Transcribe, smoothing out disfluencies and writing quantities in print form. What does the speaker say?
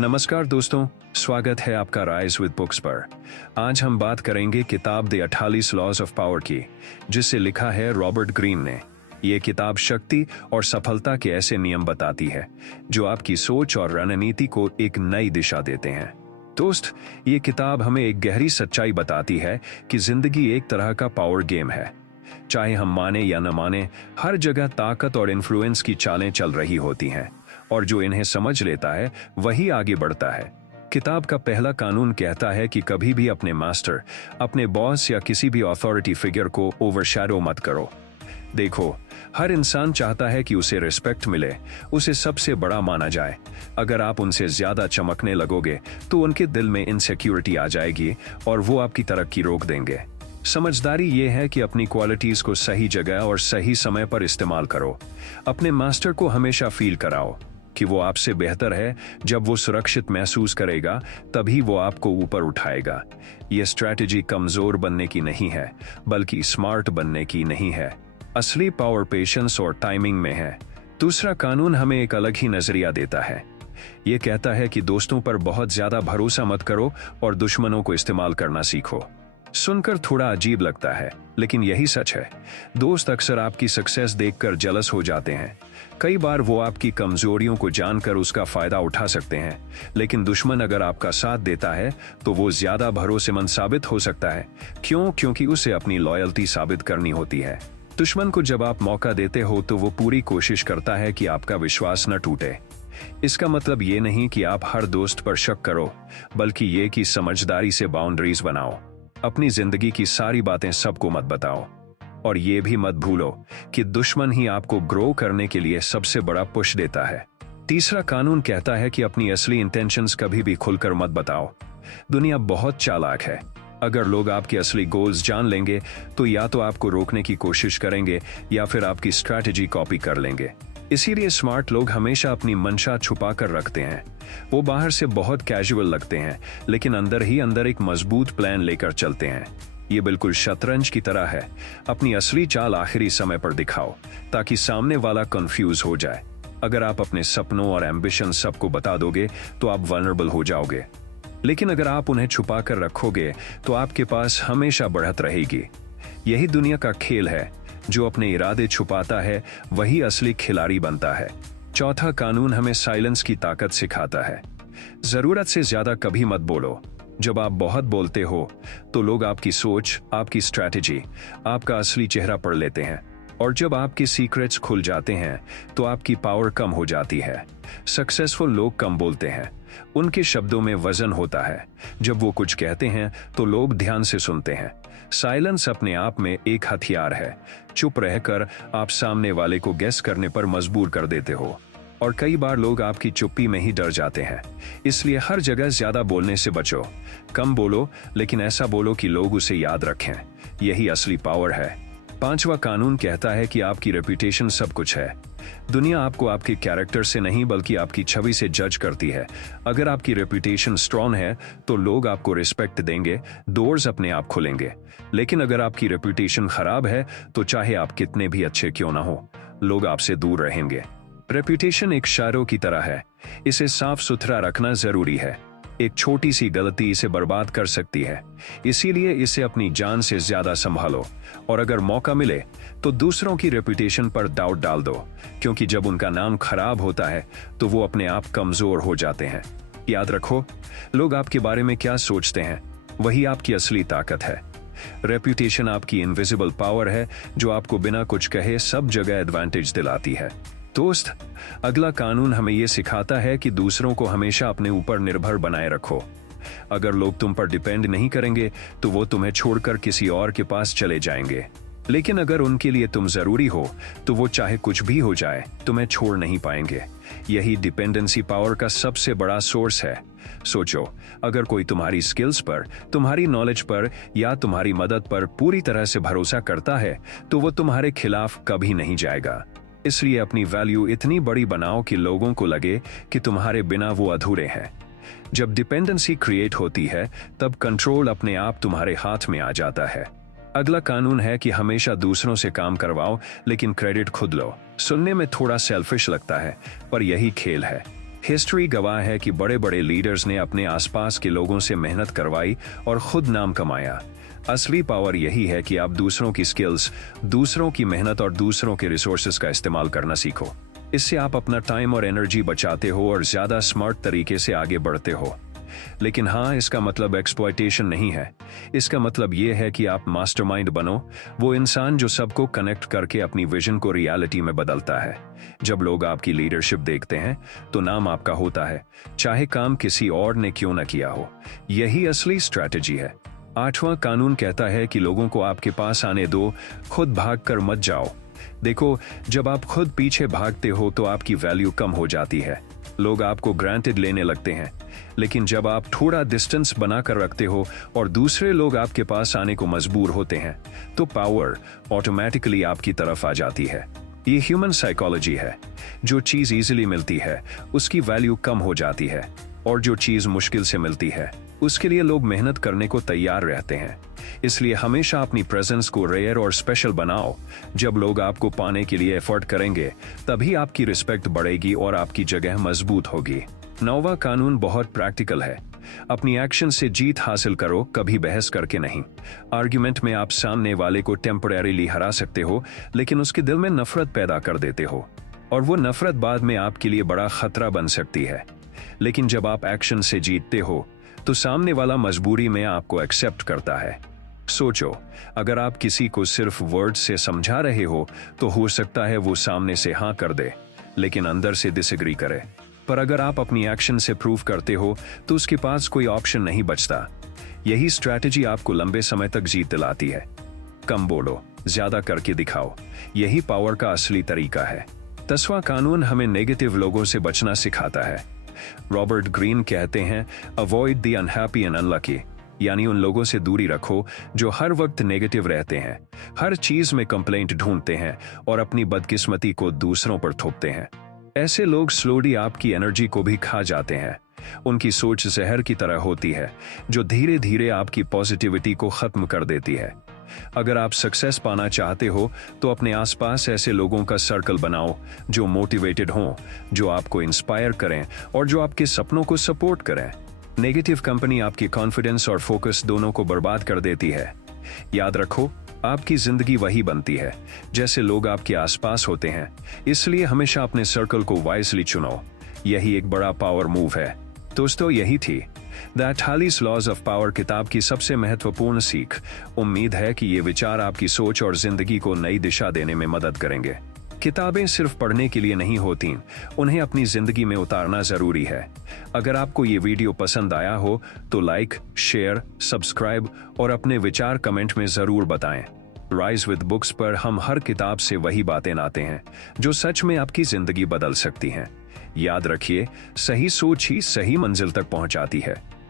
नमस्कार दोस्तों, स्वागत है आपका राइज विद बुक्स पर। आज हम बात करेंगे किताब द 48 लॉज ऑफ पावर की, जिसे लिखा है रॉबर्ट ग्रीन ने। ये किताब शक्ति और सफलता के ऐसे नियम बताती है जो आपकी सोच और रणनीति को एक नई दिशा देते हैं। दोस्त, ये किताब हमें एक गहरी सच्चाई बताती है कि जिंदगी एक तरह का पावर गेम है। चाहे हम माने या न माने, हर जगह ताकत और इन्फ्लुएंस की चालें चल रही होती हैं, और जो इन्हें समझ लेता है वही आगे बढ़ता है। किताब का पहला कानून कहता है कि कभी भी अपने मास्टर, अपने बॉस या किसी भी अथॉरिटी फिगर को ओवरशैडो मत करो। देखो, हर इंसान चाहता है कि उसे रिस्पेक्ट मिले, उसे सबसे बड़ा माना जाए। अगर आप उनसे ज्यादा चमकने लगोगे तो उनके दिल में इनसिक्योरिटी आ जाएगी और वो आपकी तरक्की रोक देंगे। समझदारी ये है कि अपनी क्वालिटीज को सही जगह और सही समय पर इस्तेमाल करो। अपने मास्टर को हमेशा फील कराओ कि वो आपसे बेहतर है। जब वो सुरक्षित महसूस करेगा तभी वो आपको ऊपर उठाएगा। ये स्ट्रैटेजी कमजोर बनने की नहीं है, बल्कि स्मार्ट बनने की नहीं है। असली पावर पेशेंस और टाइमिंग में है। दूसरा कानून हमें एक अलग ही नजरिया देता है। ये कहता है कि दोस्तों पर बहुत ज्यादा भरोसा मत करो और दुश्मनों को इस्तेमाल करना सीखो। सुनकर थोड़ा अजीब लगता है, लेकिन यही सच है। दोस्त अक्सर आपकी सक्सेस देखकर जेलस हो जाते हैं। कई बार वो आपकी कमजोरियों को जानकर उसका फायदा उठा सकते हैं, लेकिन दुश्मन अगर आपका साथ देता है तो वो ज्यादा भरोसेमंद साबित हो सकता है। क्यों? क्योंकि उसे अपनी लॉयल्टी साबित करनी होती है। दुश्मन को जब आप मौका देते हो तो वो पूरी कोशिश करता है कि आपका विश्वास न टूटे। इसका मतलब ये नहीं कि आप हर दोस्त पर शक करो, बल्कि ये कि समझदारी से बाउंड्रीज बनाओ। अपनी जिंदगी की सारी बातें सबको मत बताओ, और ये भी मत भूलो कि दुश्मन ही आपको ग्रो करने के लिए सबसे बड़ा पुश देता है। तीसरा कानून कहता है कि अपनी असली इंटेंशंस कभी भी खुलकर मत बताओ। दुनिया बहुत चालाक है। अगर लोग आपके असली गोल्स जान लेंगे तो या तो आपको रोकने की कोशिश करेंगे या फिर आपकी स्ट्रैटेजी कॉपी कर लेंगे। इसीलिए स्मार्ट लोग हमेशा अपनी मंशा छुपा कर रखते हैं। वो बाहर से बहुत कैजुअल लगते हैं, लेकिन अंदर ही अंदर एक मजबूत प्लान लेकर चलते हैं। ये बिल्कुल शतरंज की तरह है। अपनी असली चाल आखिरी समय पर दिखाओ, ताकि सामने वाला कंफ्यूज हो जाए। अगर आप अपने सपनों और एम्बिशन सबको बता दोगे तो आप वल्नरेबल हो जाओगे, लेकिन अगर आप उन्हें छुपा कर रखोगे तो आपके पास हमेशा बढ़त रहेगी। यही दुनिया का खेल है। जो अपने इरादे छुपाता है वही असली खिलाड़ी बनता है। चौथा कानून हमें साइलेंस की ताकत सिखाता है। जरूरत से ज्यादा कभी मत बोलो। जब आप बहुत बोलते हो तो लोग आपकी सोच, आपकी स्ट्रैटेजी, आपका असली चेहरा पढ़ लेते हैं, और जब आपके सीक्रेट्स खुल जाते हैं तो आपकी पावर कम हो जाती है। सक्सेसफुल लोग कम बोलते हैं, उनके शब्दों में वजन होता है। जब वो कुछ कहते हैं तो लोग ध्यान से सुनते हैं। साइलेंस अपने आप में एक हथियार है। चुप रहकर आप सामने वाले को गेस करने पर मजबूर कर देते हो, और कई बार लोग आपकी चुप्पी में ही डर जाते हैं। इसलिए हर जगह ज्यादा बोलने से बचो। कम बोलो, लेकिन ऐसा बोलो कि लोग उसे याद रखें। यही असली पावर है। पांचवा कानून कहता है कि आपकी रेपुटेशन सब कुछ है। दुनिया आपको आपके कैरेक्टर से नहीं बल्कि आपकी छवि से जज करती है। अगर आपकी रेपुटेशन स्ट्रॉन्ग है तो लोग आपको रिस्पेक्ट देंगे, डोर्स अपने आप खुलेंगे। लेकिन अगर आपकी रेपुटेशन खराब है तो चाहे आप कितने भी अच्छे क्यों ना हो, लोग आपसे दूर रहेंगे। रेपुटेशन एक शायरों की तरह है। इसे साफ सुथरा रखना जरूरी है। एक छोटी सी गलती इसे बर्बाद कर सकती है। इसीलिए इसे अपनी जान से ज्यादा संभालो, और अगर मौका मिले तो दूसरों की रेपुटेशन पर डाउट डाल दो, क्योंकि जब उनका नाम खराब होता है तो वो अपने आप कमजोर हो जाते हैं। याद रखो, लोग आपके बारे में क्या सोचते हैं वही आपकी असली ताकत है। रेपुटेशन आपकी इनविजिबल पावर है जो आपको बिना कुछ कहे सब जगह एडवांटेज दिलाती है। दोस्त, अगला कानून हमें यह सिखाता है कि दूसरों को हमेशा अपने ऊपर निर्भर बनाए रखो। अगर लोग तुम पर डिपेंड नहीं करेंगे तो वो तुम्हें छोड़कर किसी और के पास चले जाएंगे, लेकिन अगर उनके लिए तुम जरूरी हो तो वो चाहे कुछ भी हो जाए तुम्हें छोड़ नहीं पाएंगे। यही डिपेंडेंसी पावर का सबसे बड़ा सोर्स है। सोचो, अगर कोई तुम्हारी स्किल्स पर, तुम्हारी नॉलेज पर या तुम्हारी मदद पर पूरी तरह से भरोसा करता है तो वो तुम्हारे खिलाफ कभी नहीं जाएगा। इसलिए अपनी वैल्यू इतनी बड़ी बनाओ कि लोगों को लगे कि तुम्हारे बिना वो अधूरे हैं। जब डिपेंडेंसी क्रिएट होती है तब कंट्रोल अपने आप तुम्हारे हाथ में आ जाता है। अगला कानून है कि हमेशा दूसरों से काम करवाओ, लेकिन क्रेडिट खुद लो। सुनने में थोड़ा सेल्फिश लगता है, पर यही खेल है। हिस्ट्री गवाह है कि बड़े बड़े लीडर्स ने अपने आसपास के लोगों से मेहनत करवाई और खुद नाम कमाया। असली पावर यही है कि आप दूसरों की स्किल्स, दूसरों की मेहनत और दूसरों के रिसोर्सेज का इस्तेमाल करना सीखो। इससे आप अपना टाइम और एनर्जी बचाते हो और ज्यादा स्मार्ट तरीके से आगे बढ़ते हो। लेकिन हाँ, इसका मतलब एक्सप्लॉयटेशन नहीं है। इसका मतलब ये है कि आप मास्टरमाइंड बनो, वो इंसान जो सबको कनेक्ट करके अपनी विजन को रियलिटी में बदलता है। जब लोग आपकी लीडरशिप देखते हैं तो नाम आपका होता है, चाहे काम किसी और ने क्यों न किया हो। यही असली स्ट्रैटेजी है। 8वां कानून कहता है कि लोगों को आपके पास आने दो, खुद भाग कर मत जाओ। देखो, जब आप खुद पीछे भागते हो तो आपकी वैल्यू कम हो जाती है। लोग आपको ग्रांटेड लेने लगते हैं। लेकिन जब आप थोड़ा डिस्टेंस बनाकर रखते हो और दूसरे लोग आपके पास आने को मजबूर होते हैं, तो पावर ऑटोमेटिकली आपकी तरफ आ जाती है। ये ह्यूमन साइकोलॉजी है। जो चीज इजीली मिलती है उसकी वैल्यू कम हो जाती है, और जो चीज मुश्किल से मिलती है उसके लिए लोग मेहनत करने को तैयार रहते हैं। इसलिए हमेशा अपनी प्रेजेंस को रेयर और स्पेशल बनाओ। जब लोग आपको पाने के लिए एफर्ट करेंगे तभी आपकी रिस्पेक्ट बढ़ेगी और आपकी जगह मजबूत होगी। 9वां कानून बहुत प्रैक्टिकल है। अपनी एक्शन से जीत हासिल करो, कभी बहस करके नहीं। आर्ग्यूमेंट में आप सामने वाले को टेम्परेरीली हरा सकते हो, लेकिन उसके दिल में नफरत पैदा कर देते हो, और वो नफरत बाद में आपके लिए बड़ा खतरा बन सकती है। लेकिन जब आप एक्शन से जीतते हो तो सामने वाला मजबूरी में आपको एक्सेप्ट करता है। सोचो, अगर आप किसी को सिर्फ वर्ड से समझा रहे हो तो हो सकता है वो सामने से हाँ कर दे, लेकिन अंदर से डिसएग्री करे। पर अगर आप अपनी एक्शन से प्रूव करते हो तो उसके पास कोई ऑप्शन नहीं बचता। यही स्ट्रैटेजी आपको लंबे समय तक जीत दिलाती है। कम बोलो, ज्यादा करके दिखाओ। यही पावर का असली तरीका है। 10वां कानून हमें नेगेटिव लोगों से बचना सिखाता है। रॉबर्ट ग्रीन कहते हैं, avoid the unhappy and unlucky, यानी उन लोगों से दूरी रखो जो हर वक्त नेगेटिव रहते हैं, हर चीज में कंप्लेंट ढूंढते हैं और अपनी बदकिस्मती को दूसरों पर थोपते हैं। ऐसे लोग स्लोली आपकी एनर्जी को भी खा जाते हैं। उनकी सोच जहर की तरह होती है जो धीरे धीरे आपकी पॉजिटिविटी को खत्म कर देती है। अगर आप सक्सेस पाना चाहते हो तो अपने आसपास ऐसे लोगों का सर्कल बनाओ जो मोटिवेटेड हों, जो आपको इंस्पायर करें और जो आपके सपनों को सपोर्ट करें। नेगेटिव कंपनी आपकी कॉन्फिडेंस और फोकस दोनों को बर्बाद कर देती है। याद रखो, आपकी जिंदगी वही बनती है जैसे लोग आपके आसपास होते हैं। इसलिए हमेशा अपने सर्कल को वाइजली चुनो। यही एक बड़ा पावर मूव है। दोस्तों, यही थी द 48 लॉज ऑफ पावर किताब की सबसे महत्वपूर्ण सीख। उम्मीद है कि ये विचार आपकी सोच और जिंदगी को नई दिशा देने में मदद करेंगे। किताबें सिर्फ पढ़ने के लिए नहीं होती, उन्हें अपनी जिंदगी में उतारना जरूरी है। अगर आपको ये वीडियो पसंद आया हो तो लाइक, शेयर, सब्सक्राइब और अपने विचार कमेंट में जरूर बताएं। राइज विद बुक्स पर हम हर किताब से वही बातें लाते हैं जो सच में आपकी जिंदगी बदल सकती हैं। याद रखिए, सही सोच ही सही मंजिल तक पहुंचाती है।